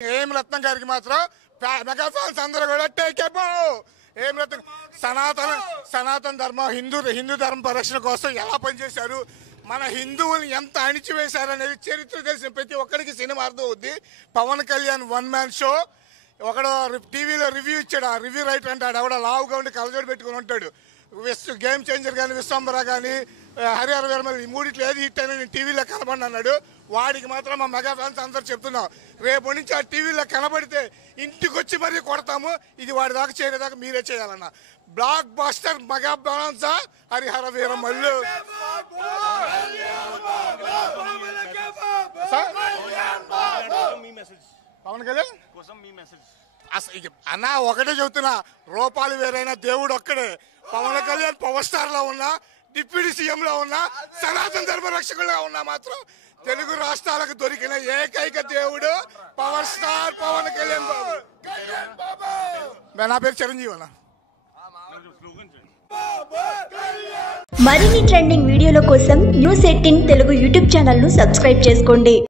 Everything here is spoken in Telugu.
ఏం రత్నం గారికి మాత్రం మెగా ఫ్యాన్స్ అందరూ కూడా టేక్ అబౌ. ఏం రత్నం సనాతన ధర్మం హిందూ ధర్మ పరిరక్షణ కోసం ఎలా పనిచేశారు, మన హిందువుల్ని ఎంత అణిచివేశారు అనేది చరిత్ర తెలిసిన ప్రతి ఒక్కరికి సినిమా అర్థం అవుద్ది. Pawan Kalyan one man show. ఒకడు టీవీలో రివ్యూ ఇచ్చాడు, ఆ రివ్యూ రైటర్ అంటాడు ఎవడ లావుగా ఉండి కలజోడు పెట్టుకుని ఉంటాడు. గేమ్ చేంజర్ కానీ విశ్వంబర కానీ హరిహర వీరమల్ ఈ మూడిట్లో ఏది హిట్ అయినా నేను టీవీలో కనబడి అన్నాడు. వాడికి మాత్రం మా మెగా ఫ్యాన్స్ అందరూ చెప్తున్నాం, రేపు నుంచి ఆ టీవీలో కనబడితే ఇంటికి వచ్చి మరీ కొడతాము. ఇది వాడి దాకా చేరేదాకా మీరే చేయాలన్న blockbuster mega fans Harihara Veeramallu. Pawan Kalyan అన్న ఒకటే చెబుతున్నా, రూపాయలు వేరైనా దేవుడు ఒక్కడే. పవన్ కళ్యాణ్ పవర్ స్టార్ లో ఉన్నా, డిప్యూటీ సీఎం లో ఉన్నా, సనాతన ధర్మ రక్షకులుగా ఉన్నా మాత్రం తెలుగు రాష్ట్రాలకు దొరికిన ఏకైక దేవుడు పవర్ స్టార్ పవన్ కళ్యాణ్ బాబు. నా పేరు చిరంజీవి అన్న. మరిన్ని ట్రెండింగ్ వీడియోల కోసం న్యూస్ 18 తెలుగు యూట్యూబ్ ఛానల్ ను సబ్స్క్రైబ్ చేసుకోండి.